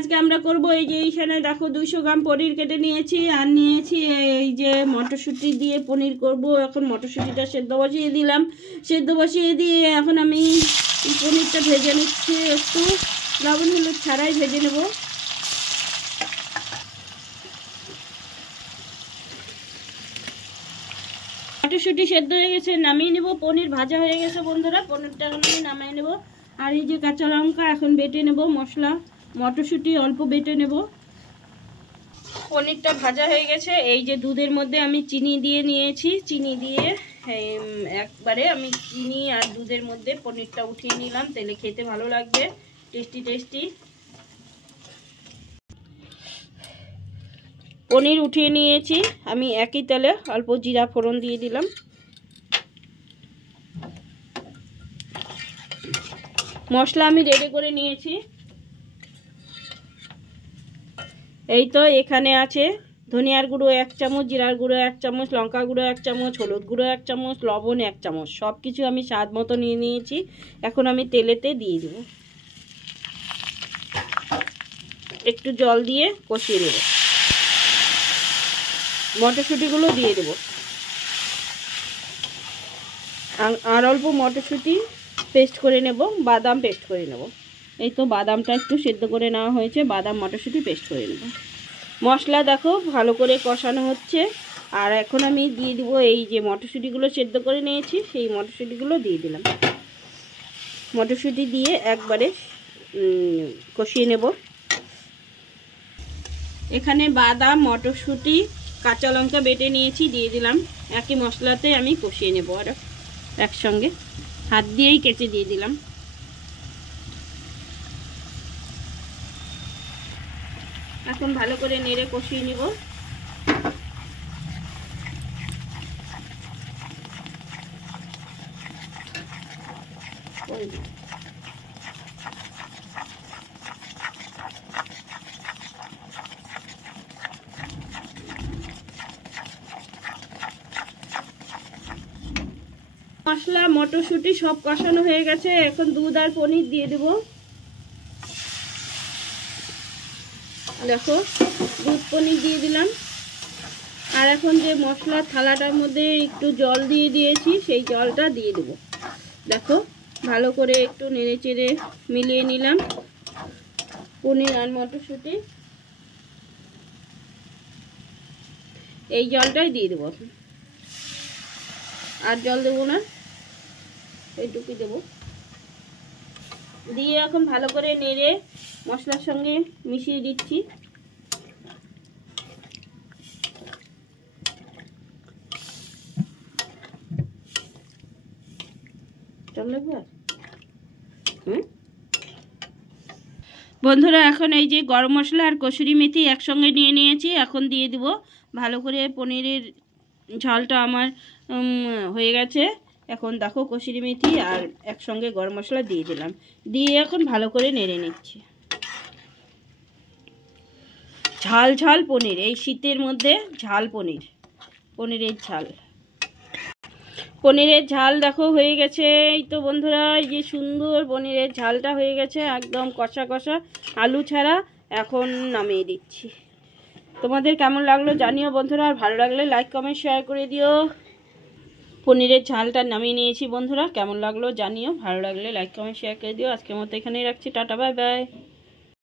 আজকে আমরা করব এই যে এইখানে দেখো 200 গ্রাম পনির কেটে নিয়েছি আর নিয়েছি এই যে মটরশুঁটি দিয়ে পনির করব। এখন মটরশুঁটিটা সেদ্ধ বসিয়ে দিলাম, সেদ্ধ বসিয়ে দিয়ে এখন আমি পনিরটা ভেজে নিচ্ছি, একটু লবণ হলুদ ছাড়াই ভেজে নেব। মটরশুঁটি সেদ্ধ হয়ে গেছে, নামিয়ে নেব। পনির ভাজা হয়ে গেছে বন্ধুরা, পনিরটা এখন আমি নামিয়ে নেব। আর এই যে কাঁচা লঙ্কা এখন বেটে নেব, মশলা মটরশুঁটি অল্প বেটে নেব। পনিরটা ভাজা হয়ে গেছে। এই যে দুধের মধ্যে আমি চিনি দিয়ে নিয়েছি, চিনি দিয়ে একবারে আমি চিনি আর দুধের মধ্যে পনিরটা উঠিয়ে নিলাম। তেলে খেতে ভালো লাগবে, টেস্টি টেস্টি। পনির উঠিয়ে নিয়েছি আমি, একই তেলে অল্প জিরা ফোড়ন দিয়ে দিলাম। মশলা আমি রেডি করে নিয়েছি। এই তো এখানে আছে ধনিয়ার গুঁড়ো 1 চামচ, জিরার গুঁড়ো 1 চামচ, লঙ্কা গুঁড়ো 1 চামচ, হলুদ গুঁড়ো 1 চামচ, লবণ 1 চামচ, সব কিছু আমি স্বাদ মতো নিয়ে নিয়েছি। এখন আমি তেলেতে দিয়ে দেব, একটু জল দিয়ে কষিয়ে নেব। মটরশুঁটিগুলো দিয়ে দেব, আর অল্প মটরশুঁটি পেস্ট করে নেব, বাদাম পেস্ট করে নেব। এই তো বাদামটা একটু সেদ্ধ করে নেওয়া হয়েছে, বাদাম মটরশুঁটি পেস্ট করে নেব। মশলা দেখো ভালো করে কষানো হচ্ছে। আর এখন আমি দিয়ে দিব এই যে মটরশুঁটিগুলো সেদ্ধ করে নিয়েছি, সেই মটরশুঁটিগুলো দিয়ে দিলাম। মটরশুঁটি দিয়ে একবারে কষিয়ে নেব। এখানে বাদাম মটরশুঁটি কাঁচা লঙ্কা বেটে নিয়েছি, দিয়ে দিলাম। একই মশলাতে আমি কষিয়ে নেব, আর একসঙ্গে হাত দিয়েই কেটে দিয়ে দিলাম। এখন ভালো করে নেড়ে কষিয়ে নিব। মশলা মটরশুঁটি সব কষানো হয়ে গেছে, এখন দুধ আর পনির দিয়ে দেব। দেখো দুধ পনির দিয়ে দিলাম। আর এখন যে মশলার থালাটার মধ্যে একটু জল দিয়ে দিয়েছি, সেই জলটা দিয়ে দেব। দেখো ভালো করে একটু নেড়ে চেড়ে মিলিয়ে নিলাম পনির আর মটরশুঁটি। এই জলটাই দিয়ে দেবো, আর জল দেবো না, এইটুকুই দেবো। দিয়ে এখন ভালো করে নেড়ে মশলার সঙ্গে মিশিয়ে দিচ্ছি। বন্ধুরা এখন এই যে গরম মশলা আর কসুরি মেথি একসঙ্গে নিয়ে নিয়েছি, এখন দিয়ে দিব। ভালো করে পনিরের ঝালটা আমার হয়ে গেছে। এখন দেখো কসুরি মেথি আর একসঙ্গে গরম মশলা দিয়ে দিলাম, দিয়ে এখন ভালো করে নেড়ে নিচ্ছি। ঝাল ঝাল পনির, এই শীতের মধ্যে ঝাল পনির, পনিরের ঝাল। পনিরের ঝাল দেখো হয়ে গেছে। এই তো বন্ধুরা এই যে সুন্দর পনিরের ঝালটা হয়ে গেছে, একদম কষা কষা, আলু ছাড়া। এখন নামিয়ে দিচ্ছি। তোমাদের কেমন লাগলো জানিও বন্ধুরা, আর ভালো লাগলে লাইক কমেন্ট শেয়ার করে দিও। পনিরের ঝালটা নামিয়ে নিয়েছি বন্ধুরা, কেমন লাগলো জানিও, ভালো লাগলে লাইক কমেন্ট শেয়ার করে দিও। আজকের মতো এখানেই রাখছি, টাটা বাই বাই।